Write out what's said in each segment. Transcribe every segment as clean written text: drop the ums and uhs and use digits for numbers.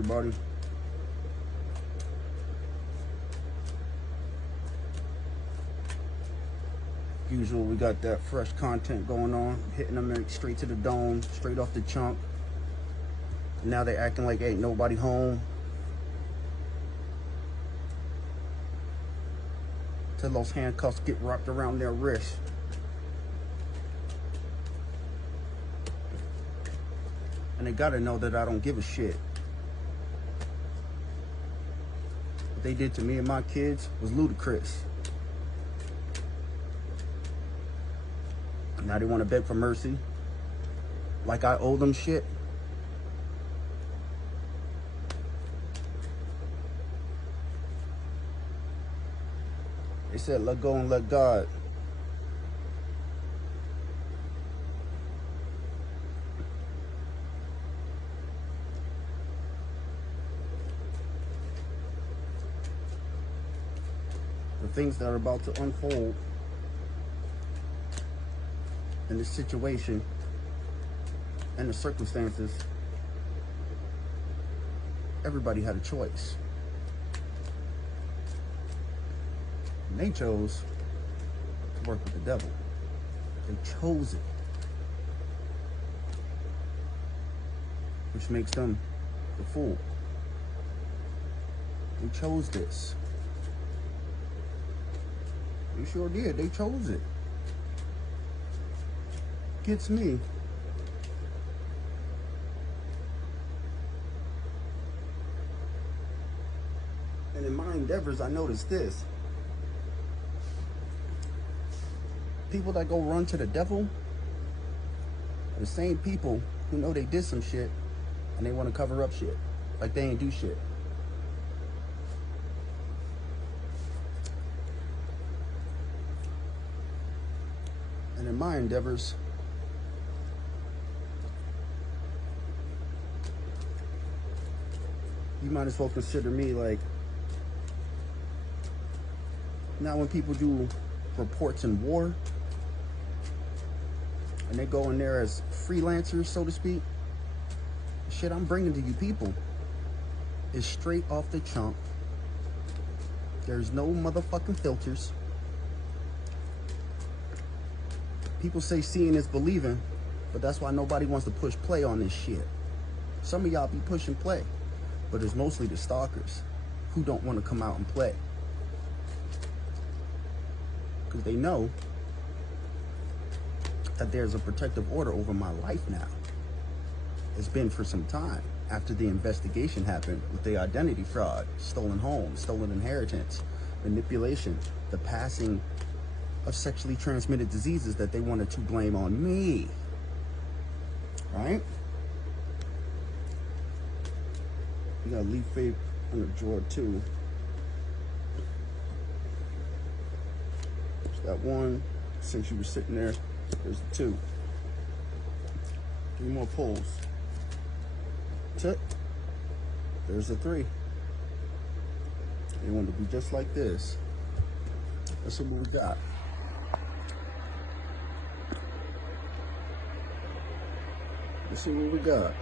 everybody? Usual, we got that fresh content going on, hitting them straight to the dome, straight off the chunk. Now they acting like ain't nobody home. Till those handcuffs get wrapped around their wrists. And they gotta know that I don't give a shit. What they did to me and my kids was ludicrous. Now they want to beg for mercy, like I owe them shit. They said, let go and let God. The things that are about to unfold in this situation and the circumstances, everybody had a choice. And they chose to work with the devil. They chose it, which makes them the fool. They chose this. They sure did. They chose it. Gets me. And in my endeavors, I noticed this. People that go run to the devil are the same people who know they did some shit and they want to cover up shit. Like they ain't do shit. And in my endeavors, you might as well consider me like, now when people do reports in war and they go in there as freelancers, so to speak, the shit I'm bringing to you people is straight off the chunk. There's no motherfucking filters. People say seeing is believing, but that's why nobody wants to push play on this shit. Some of y'all be pushing play, but it's mostly the stalkers who don't want to come out and play. Because they know that there's a protective order over my life now. It's been for some time after the investigation happened with the identity fraud, stolen homes, stolen inheritance, manipulation, the passing of sexually transmitted diseases that they wanted to blame on me. Right? You got leaf vape in the drawer too. There's that one. Since you were sitting there, there's the two. 3 more pulls. That's it. There's the 3. They want to be just like this. Let's see what we got. Let's see what we got.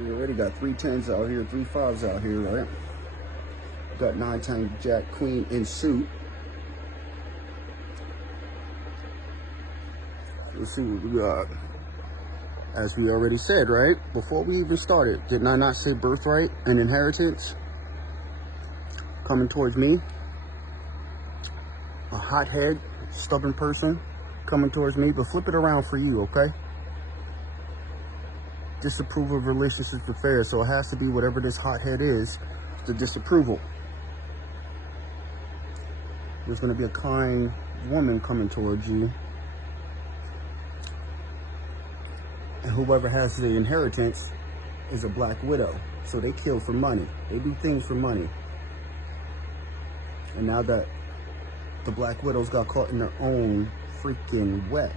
We already got 3 10s out here, 3 5s out here, right? Got 9-10 Jack Queen in suit. Let's see what we got. As we already said, right? Before we even started, did I not say birthright and inheritance coming towards me? A hothead, stubborn person coming towards me, but flip it around for you, okay? Disapproval of relationships affairs, so it has to be whatever this hothead is, the disapproval. There's going to be a kind woman coming towards you, and whoever has the inheritance is a black widow, so they kill for money, they do things for money. And now that the black widows got caught in their own freaking web,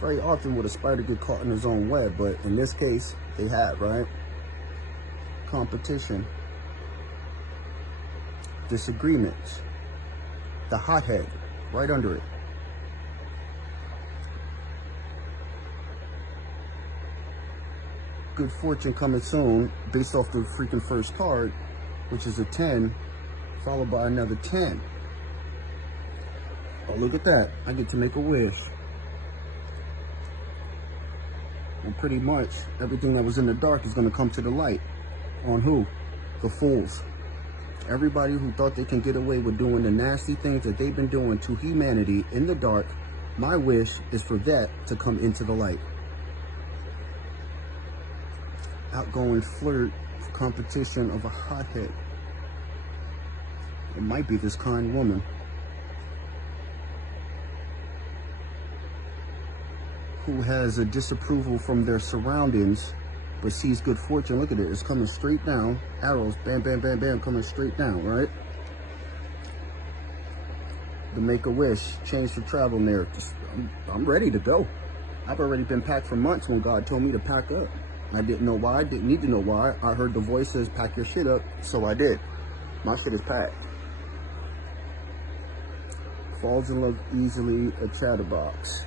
very often would a spider get caught in his own web, but in this case, they have, right? Competition. disagreements. The hothead, right under it. Good fortune coming soon, based off the freaking first card, which is a 10, followed by another 10. Oh, look at that. I get to make a wish. And pretty much everything that was in the dark is going to come to the light. On who? The fools. Everybody who thought they can get away with doing the nasty things that they've been doing to humanity in the dark, my wish is for that to come into the light. Outgoing flirt, competition of a hothead. It might be this kind woman. Who has a disapproval from their surroundings, but sees good fortune. Look at it, it's coming straight down. Arrows, bam, bam, bam, bam, coming straight down, right? The Make-A-Wish, change for travel narrative. I'm ready to go. I've already been packed for months when God told me to pack up. I didn't know why, didn't need to know why. I heard the voice says, pack your shit up, so I did. My shit is packed. Falls in love easily, a chatterbox.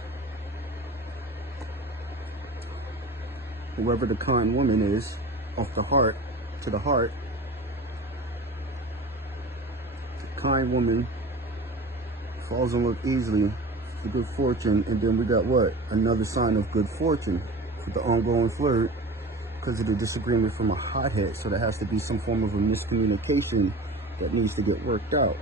Whoever the kind woman is, off the heart to the heart. The kind woman falls in love easily, the good fortune, and then we got what? Another sign of good fortune for the ongoing flirt because of the disagreement from a hothead. So there has to be some form of a miscommunication that needs to get worked out.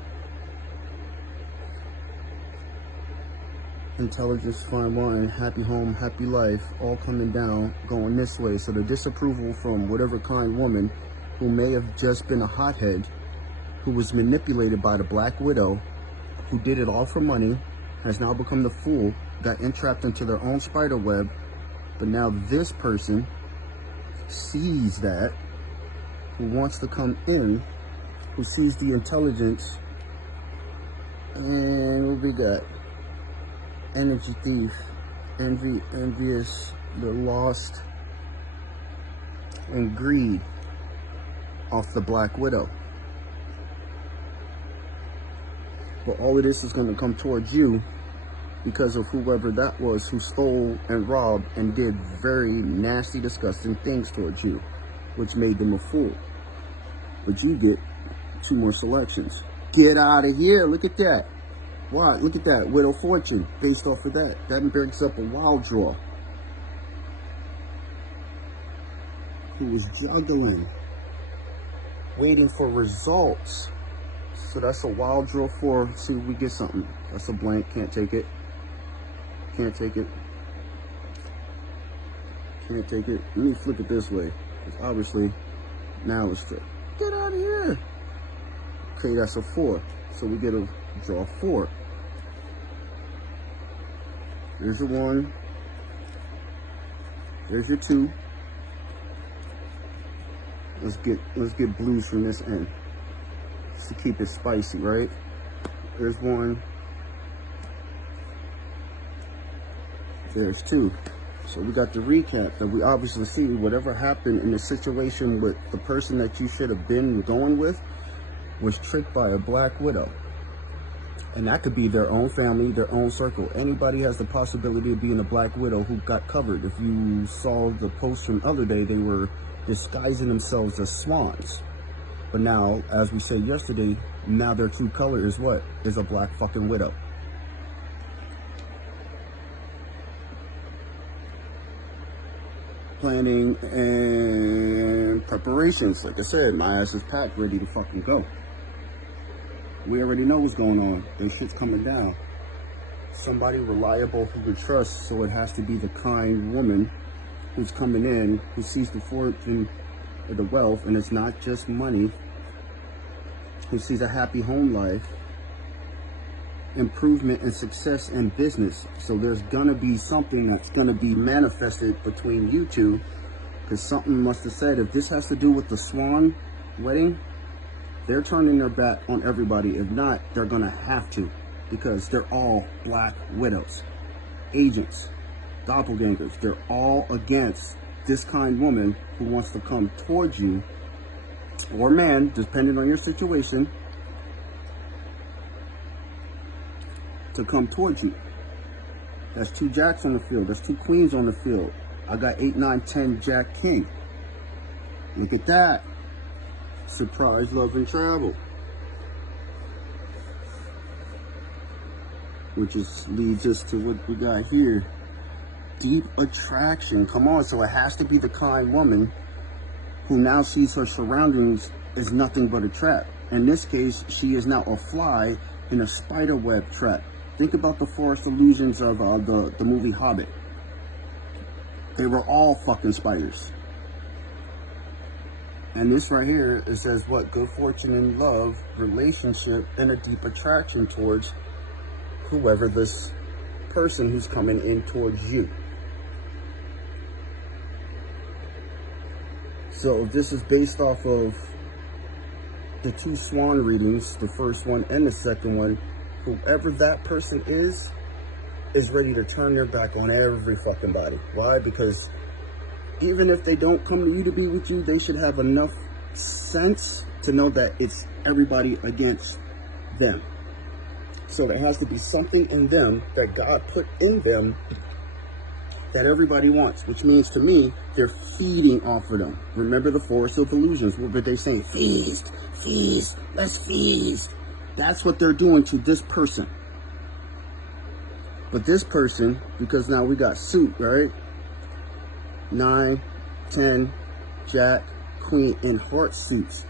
Intelligence, fine wine, happy home, happy life, all coming down, going this way. So the disapproval from whatever kind woman who may have just been a hothead, who was manipulated by the Black Widow, who did it all for money, has now become the fool, got entrapped into their own spider web, but now this person sees that, who wants to come in, who sees the intelligence, and what we got? Energy thief, envious, the lost, and greed off the Black Widow. But all of this is going to come towards you because of whoever that was who stole and robbed and did very nasty, disgusting things towards you, which made them a fool. But you get 2 more selections. Get out of here. Look at that. Wow, look at that. Widow Fortune, based off of that. That brings up a wild draw. Who was juggling, waiting for results. So that's a wild draw for, see if we get something. That's a blank, can't take it. Can't take it. Can't take it. Let me flip it this way. Because obviously, now it's the, get out of here. Okay, that's a 4. So we get a draw 4. There's a 1. There's your 2. Let's get blues from this end. Just to keep it spicy, right? There's 1. There's 2. So we got the recap that we obviously see whatever happened in the situation with the person that you should have been going with was tricked by a Black Widow. And that could be their own family, their own circle. Anybody has the possibility of being a Black Widow who got covered. If you saw the post from the other day, they were disguising themselves as swans. But now, as we said yesterday, now their true color is what? Is a Black fucking widow. Planning and preparations. Like I said, my ass is packed, ready to fucking go. We already know what's going on. Their shit's coming down. Somebody reliable who can trust, so it has to be the kind woman who's coming in, who sees the fortune or the wealth, and it's not just money, who sees a happy home life, improvement and success in business. So there's gonna be something that's gonna be manifested between you two, because something must have said, if this has to do with the swan wedding, they're turning their back on everybody. If not, they're gonna have to, because they're all Black Widows, agents, doppelgangers. They're all against this kind woman who wants to come towards you, or man, depending on your situation, to come towards you. That's 2 jacks on the field. That's 2 queens on the field. I got 8, 9, 10 jack king. Look at that. Surprise, love, and travel. Which leads us to what we got here. Deep attraction. Come on, so it has to be the kind woman who now sees her surroundings as nothing but a trap. In this case, she is now a fly in a spider web trap. Think about the forest illusions of the movie Hobbit. They were all fucking spiders. And this right here, it says what? Good fortune in love, relationship, and a deep attraction towards whoever this person who's coming in towards you. So this is based off of the 2 swan readings, the first one and the second one. Whoever that person is ready to turn their back on every fucking body. Why? Because even if they don't come to you to be with you, they should have enough sense to know that it's everybody against them. So there has to be something in them that God put in them that everybody wants, which means to me, they're feeding off of them. Remember the forest of illusions. What were they saying? Feast, feast, let's feast. That's what they're doing to this person. But this person, because now we got suit, right? 9, 10, jack, queen in heart suits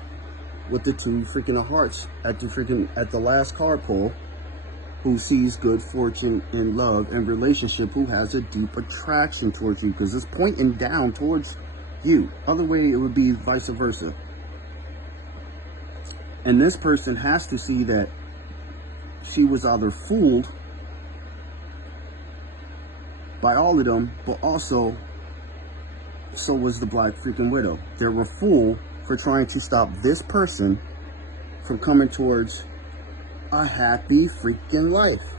with the 2 freaking of hearts at the last card pull, who sees good fortune in love and relationship, who has a deep attraction towards you, because it's pointing down towards you. Other way, it would be vice versa. And this person has to see that she was either fooled by all of them, but also so was the Black freaking Widow. They were fooled for trying to stop this person from coming towards a happy freaking life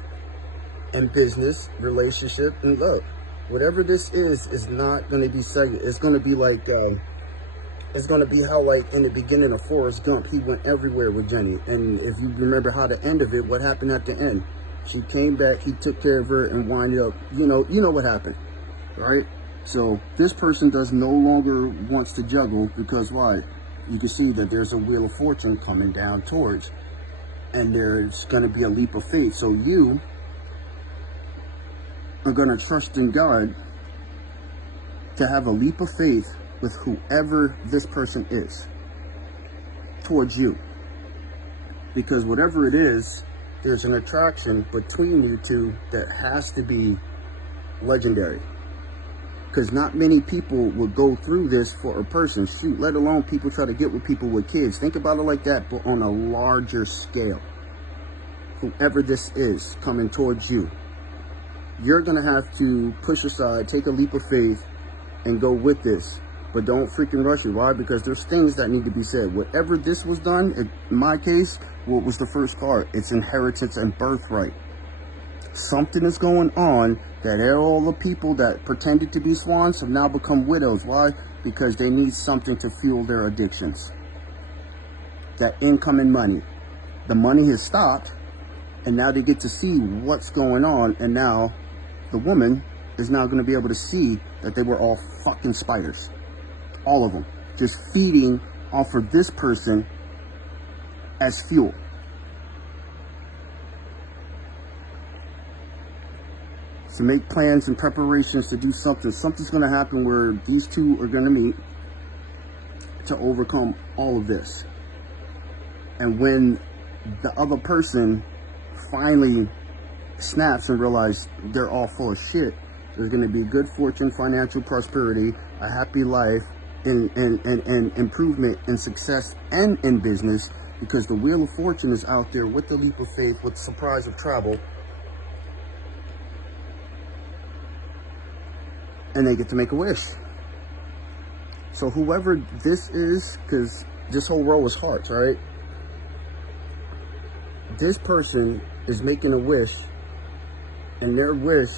and business, relationship, and love. Whatever this is not going to be segmented. It's going to be like, it's going to be how, like, in the beginning of Forrest Gump, he went everywhere with Jenny. And if you remember how the end of it, what happened at the end? She came back, he took care of her and wound up, you know what happened, right? So this person does no longer wants to juggle, because why? You can see that there's a wheel of fortune coming down towards, and there's going to be a leap of faith. So you are going to trust in God to have a leap of faith with whoever this person is towards you. Because whatever it is, there's an attraction between you two that has to be legendary. Because not many people will go through this for a person. Shoot, let alone people try to get with people with kids. Think about it like that, but on a larger scale. Whoever this is coming towards you, you're going to have to push aside, take a leap of faith, and go with this. But don't freaking rush it. Why? Because there's things that need to be said. Whatever this was done, in my case, what was the first card? It's inheritance and birthright. Something is going on that all the people that pretended to be swans have now become widows. Why? Because they need something to fuel their addictions. That incoming money. The money has stopped, and now they get to see what's going on, and now the woman is now going to be able to see that they were all fucking spiders. All of them. Just feeding off of this person as fuel. To make plans and preparations to do something. Something's going to happen where these two are going to meet to overcome all of this. And when the other person finally snaps and realizes they're all full of shit, there's going to be good fortune, financial prosperity, a happy life, and improvement and success and in business, because the wheel of fortune is out there with the leap of faith, with the surprise of travel. And they get to make a wish. So whoever this is, because this whole row is hearts, right? This person is making a wish, and their wish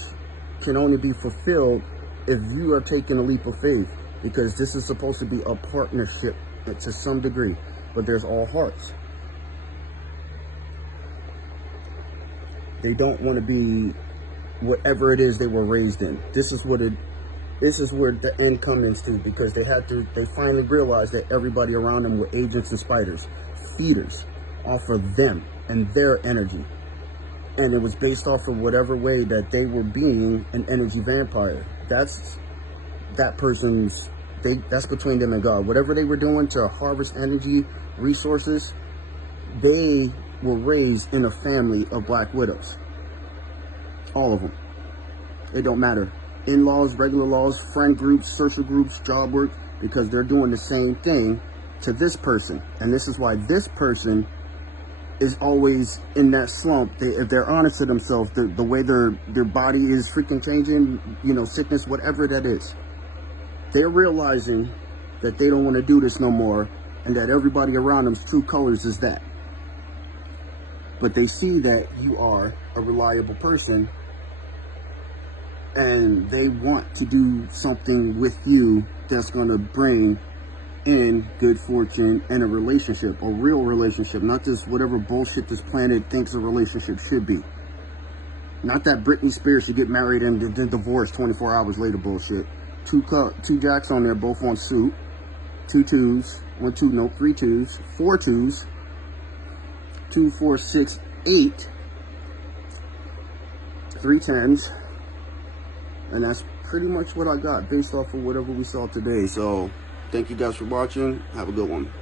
can only be fulfilled if you are taking a leap of faith, because this is supposed to be a partnership to some degree, but there's all hearts. They don't want to be whatever it is they were raised in. This is where the end comes to, because they finally realized that everybody around them were agents and spiders, feeders off of them and their energy. And it was based off of whatever way that they were being an energy vampire. That's between them and God. Whatever they were doing to harvest energy resources, they were raised in a family of black widows. All of them. It don't matter. In-laws, regular laws, friend groups, social groups, job work, because they're doing the same thing to this person. And this is why this person is always in that slump. If they're honest to themselves, the way their body is freaking changing, you know, sickness, whatever that is, they're realizing that they don't want to do this no more, and that everybody around them's true colors is that. But they see that you are a reliable person, and they want to do something with you that's going to bring in good fortune and a relationship, a real relationship, not just whatever bullshit this planet thinks a relationship should be. Not that Britney Spears should get married and then divorced 24 hours later bullshit. Two jacks on there, both on suit. 2 2s, 1 2, no, 3 2s, 4 2s, 2 4 6 8, 3 10s, and that's pretty much what I got based off of whatever we saw today. So thank you guys for watching. Have a good one.